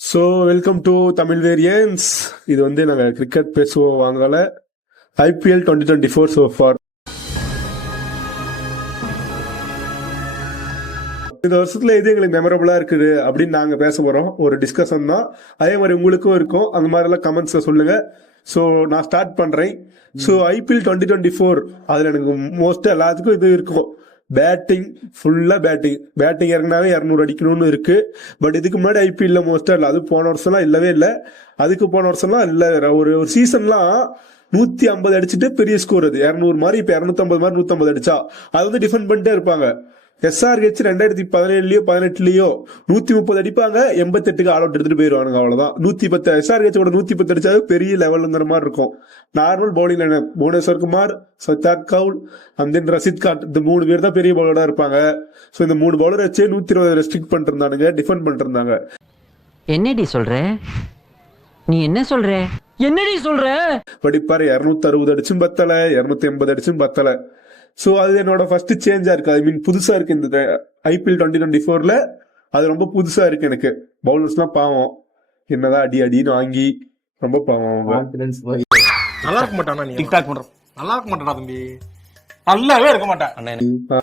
So welcome to Tamil variance. இது வந்து நாங்கள் கிரிக்கெட் பேசுவோம் வாங்கல IPL 2024 so far. இந்த வருஷத்துல எது எங்களுக்கு மெமரபிளா இருக்குது அப்படின்னு நாங்க பேச போறோம். ஒரு டிஸ்கஷன் தான், அதே மாதிரி உங்களுக்கும் இருக்கும். அந்த மாதிரி எல்லாம் கமெண்ட்ஸ்ல சொல்லுங்க. ஸோ நான் ஸ்டார்ட் பண்றேன். ஸோ IPL 2024 அதுல எனக்கு மோஸ்டா எல்லாத்துக்கும் இது இருக்கும். பேட்டிங் ஃபுல்லா பேட்டிங் இறங்கினாவே 200 அடிக்கணும்னு இருக்கு. பட் இதுக்கு முன்னாடி IPL மோஸ்டா இல்லை. அது போன வருஷம்லாம் இல்லவே இல்லை. அதுக்கு போன வருஷம்லாம் இல்லை. ஒரு சீசன்லாம் 150 அடிச்சுட்டு பெரிய ஸ்கோர். அது 200 மாதிரி, இப்ப 250 மாதிரி 150 அடிச்சா அது வந்து டிஃபெண்ட் பண்ணிட்டே இருப்பாங்க. SRH 2017லயோ 18லயோ 130 அடிப்பாங்க, 88க்கு ஆல் அவுட் எடுத்துட்டு போயிருவானுங்க. அவ்வளவுதான். 110 SRH 110 அடிச்சாவே பெரிய லெவலுங்கிற மாதிரி இருக்கும். Normal bowling line Bhuvneshwar Kumar, சத்தாக் கவுல் அண்ட் தென் ரஷித் கான், இந்த 3 பேர் தான் பெரிய பவுலரா இருப்பாங்க. சோ இந்த 3 பவுலர் வச்சு 120 ரெஸ்ட்ரிக்ட் பண்ணிட்டு இருந்தானுங்க, டிஃபெண்ட் பண்ணிட்டு இருந்தாங்க. என்னடி சொல்ற? நீ என்ன சொல்ற? என்னடி சொல்ற? பட் இப்ப 260 அடிச்சும் பத்தல, 280 அடிச்சும் பத்தல. சோ அது என்னோட ஃபர்ஸ்ட் சேஞ்சா இருக்கு. ஐ மீன் புதுசா இருக்கு இந்த IPL 2024ல. அது ரொம்ப புதுசா இருக்கு எனக்கு. பவுலர்ஸ்லாம் பாவம், என்னதான் அடின்னு வாங்கி ரொம்ப பாவம். நல்லா இருக்க மாட்டானா? நீ டிக்டாக் பண்ற நல்லா இருக்க மாட்டானா தம்பி? நல்லாவே இருக்க மாட்டான்.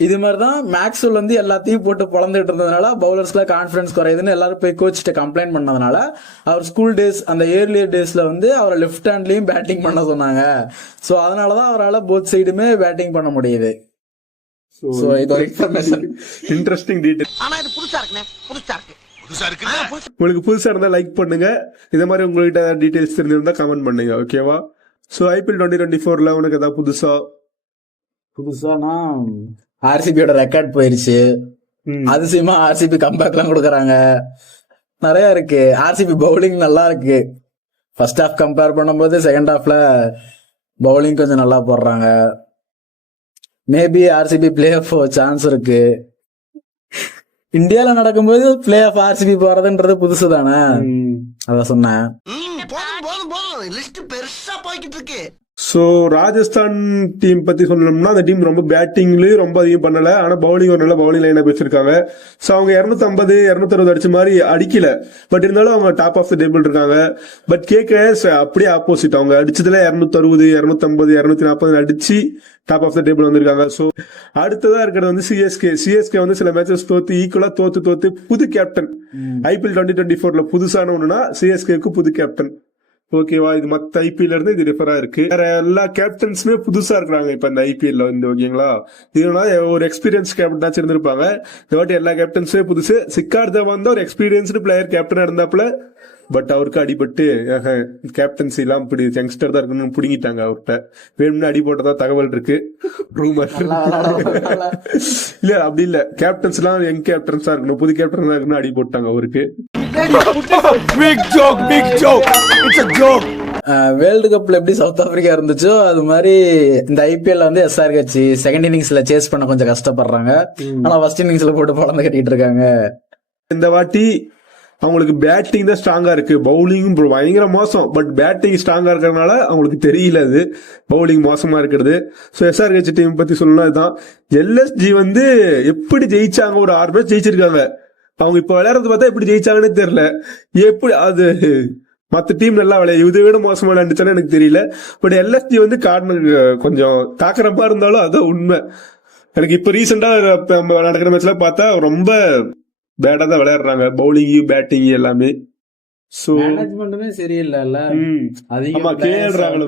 இது மாதிரிதான் மேக்ஸ்வெல் வந்து எல்லாத்தையும் போட்டு பொழந்துட்டு இருந்ததுனால பவுலர்ஸ்ல கான்பிடன்ஸ் குறையுதுன்னு எல்லாரும் போய் கோச்சிட்ட கம்ப்ளைண்ட் பண்ணதுனால அவர் ஸ்கூல் டேஸ், அந்த இயர்லியர் டேஸ்ல வந்து அவரை லெஃப்ட் ஹேண்ட்லயும் பேட்டிங் பண்ண சொன்னாங்க. சோ அதனாலதான் அவரால் போத் சைடுமே பேட்டிங் பண்ண முடியுது. சோ இது ஒரு இன்ஃபர்மேஷன், இன்ட்ரெஸ்டிங் டீடைல். ஆனா இது புதுசா இருக்குனே, புதுசா இருக்கு. உங்களுக்கு புதுசா இருந்தா லைக் பண்ணுங்க. இதே மாதிரி உங்ககிட்ட டீடைல்ஸ் தெரிஞ்சிருந்தா கமெண்ட் பண்ணுங்க. ஓகேவா? சோ IPL 2024ல உனக்கு ஏதாவது புதுசானா RCBயோட ரெக்கார்ட் போயிருச்சு. அதிசயமா RCB கம்பேக் எல்லாம் கொடுக்கறாங்க. நிறைய இருக்கு. RCB பவுலிங் நல்லா இருக்கு. ஃபர்ஸ்ட் ஹாஃப் கம்பேர் பண்ணும்போது செகண்ட் ஹாஃப்ல பவுலிங் கொஞ்சம் நல்லா போடுறாங்க. Maybe RCB play off chance இருக்கு. இந்தியால நடக்கும்போது பிளே ஆஃப் RCB போறதுன்றது புதுசு தானே, அதான் சொன்னேன். போதும் லிஸ்ட் பெருசா போய்கிட்டு இருக்கு. சோ ராஜஸ்தான் டீம் பத்தி சொல்லணும்னா, அந்த டீம் ரொம்ப பேட்டிங்லயும் ரொம்ப அதிகம் பண்ணல. ஆனா பவுலிங் ஒரு நல்ல பவுலிங் லைனா வச்சிருக்காங்க. சோ அவங்க 250 260 அடிச்ச மாதிரி அடிக்கல. பட் இருந்தாலும் அவங்க டாப் ஆஃப் த டேபிள் இருக்காங்க. பட் KKS அப்படியே ஆப்போசிட். அவங்க அடிச்சதுல 260 250 240 அடிச்சு டாப் ஆஃப் த டேபிள் வந்திருக்காங்க. சோ அடுத்ததா இருக்கிறது வந்து CSK வந்து சில மேட்சஸ் தோத்து ஈக்குவலா தோத்து புது கேப்டன். IPL 2024ல புதுசான ஒண்ணுனா CSKக்கு புது கேப்டன். ஓகேவா? இது மத்த IPL இருந்து இது டிஃபரா இருக்கு. வேற எல்லா கேப்டன்ஸுமே புதுசா இருக்காங்க இப்ப இந்த IPL வந்து. ஓகேங்களா? இதுனா ஒரு எக்ஸ்பீரியன்ஸ் கேப்டனாச்சும் இருந்திருப்பாங்க. இந்த வாட்டி எல்லா கேப்டன்ஸுமே புதுசு. சிக்கார் தவான் தான் ஒரு எக்ஸ்பீரியன்ஸ்டு பிளேயர் கேப்டனா இருந்தாப்புல. பட் அவருக்கு அடிபட்டு கேப்டன்சி எல்லாம் இப்படி யங்ஸ்டர் தான் இருக்குன்னு புடுங்கிட்டாங்க அவர்கிட்ட. வேணும்னு அடி போட்டதா தகவல் இருக்கு, ரூமர். இல்ல அப்படி இல்ல, கேப்டன்ஸ் எல்லாம் யங் கேப்டன்ஸா இருக்கணும், புது கேப்டன் தான் இருக்கணும், அடி போட்டாங்க அவருக்கு. வேர்ல்டு கப்ல எப்படி சவுத் ஆப்பிரிக்கா இருந்துச்சோ அது மாதிரி இந்த IPL வந்து SRH செகண்ட் இன்னிங்ஸ்ல சேஸ் பண்ண கொஞ்சம் கஷ்டப்படுறாங்க. ஆனா ஃபர்ஸ்ட் இன்னிங்ஸ்ல போட்டு பழந்து கட்டிட்டு இருக்காங்க. இந்த வாட்டி அவங்களுக்கு பேட்டிங் தான் ஸ்ட்ராங்கா இருக்கு. பவுலிங் பயங்கர மோசம். பட் பேட்டிங் ஸ்ட்ராங்கா இருக்கிறதுனால அவங்களுக்கு தெரியல அது பவுலிங் மோசமா இருக்கிறது. ஸோ SRH டீம் பத்தி சொல்லணும். இதுதான் LSG வந்து எப்படி ஜெயிச்சாங்க, ஒரு 6 மேட்ச் ஜெயிச்சிருக்காங்க. அவங்க இப்ப விளையாடுறது பார்த்தா எப்படி ஜெயிச்சாங்கன்னு தெரியல. எப்படி அது மத்த டீம் நல்லா விளையாடு, இதை விட மோசமா விளையாண்டுச்சானு எனக்கு தெரியல. பட் LSG வந்து கொஞ்சம் தாக்குறப்பா இருந்தாலும் அதான் உண்மை. எனக்கு இப்ப ரீசெண்டா நடக்கிற மேட்ச்ல பார்த்தா ரொம்ப பேடா தான் விளையாடுறாங்க, பவுலிங் பேட்டிங் எல்லாமே. சோ மேனேஜ்மெண்ட்டுமே சரியில்லை. ஆமா, KL ராகுல்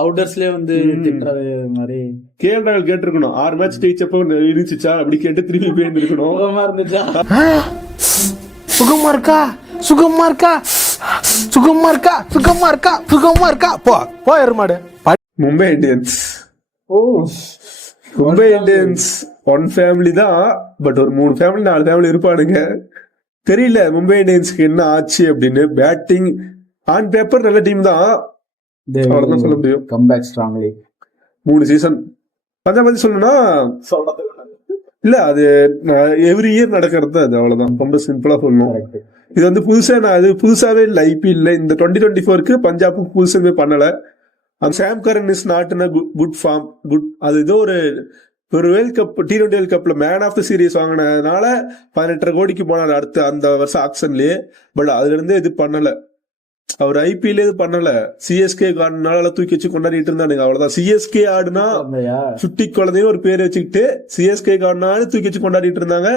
அவுட்டர்ஸ்லயே வந்து திட்டுறது மாதிரி. KL ராகுல் கேட்டிருக்கணும், 6 மேட்ச் ஜெயிச்சப்போ இருந்துச்சா அப்படி கேட்டு திரும்பி போயிருந்துருக்கணும். இருந்துச்சா? சுகமா இருக்கா, சுகமா இருக்கா, சுகமா இருக்கா, சுகமா இருக்கா, சுகமா இருக்கா. போ Erumadu. Mumbai Indians one family தான். பட் ஒரு 3 ஃபேமிலி 4 ஃபேமிலி இருப்பானுங்க. தெரியல மும்பை இந்தியன்ஸ்க்கு என்ன ஆச்சு அப்படின்னு. பேட்டிங் ஆன் பேப்பர் நல்ல டீம் தான், அவ்வளவுதான் சொல்ல முடியும். கம்பேக் ஸ்ட்ராங்லி 3 சீசன் பஞ்சா பத்தி சொல்லணும்னா இல்ல, அது எவ்ரி இயர் நடக்கிறது. அது அவ்வளவுதான், ரொம்ப சிம்பிளா சொல்லணும். இது வந்து புதுசாவே இல்ல IPL. இந்த 2024க்கு பஞ்சாப் புதுசுமே பண்ணல. அந்த Sam Curran is not in good form. அது ஏதோ ஒரு ஒரு வேர்ல்ட் கப் T20 வேர்ல்ட் கப்ல மேன் ஆஃப் த சீரிஸ் வாங்கினதுனால 18.5 கோடிக்கு போனார் அடுத்த அந்த வருஷம் ஆக்ஷன்லயே. பட் அதுல இருந்து இது பண்ணல, அவர் ஐபிஎல் இது பண்ணல. சிஎஸ்கே ஆடுனால தூக்கி வச்சு கொண்டாடிட்டு இருந்தானுங்க, அவ்வளவுதான். சிஎஸ்கே ஆடுனா சுட்டி குழந்தைன்னு ஒரு பேர் வச்சுக்கிட்டு சிஎஸ்கே ஆடுனாலும் தூக்கி வச்சு கொண்டாடிட்டு இருந்தாங்க.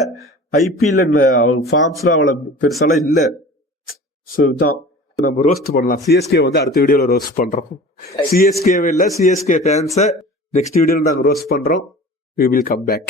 ஐபிஎல் அவர் ஃபார்ம்ஸ்லாம் அவ்வளவு பெருசாலாம் இல்ல. சோ இதுதான் நம்ம ரோஸ்ட் பண்ணலாம். சிஎஸ்கே வந்து அடுத்த வீடியோல ரோஸ்ட் பண்றோம். சிஎஸ்கே இல்ல, சிஎஸ்கே ஃபேன்ஸ நெக்ஸ்ட் வீடியோல நாங்க ரோஸ்ட் பண்றோம். We will come back.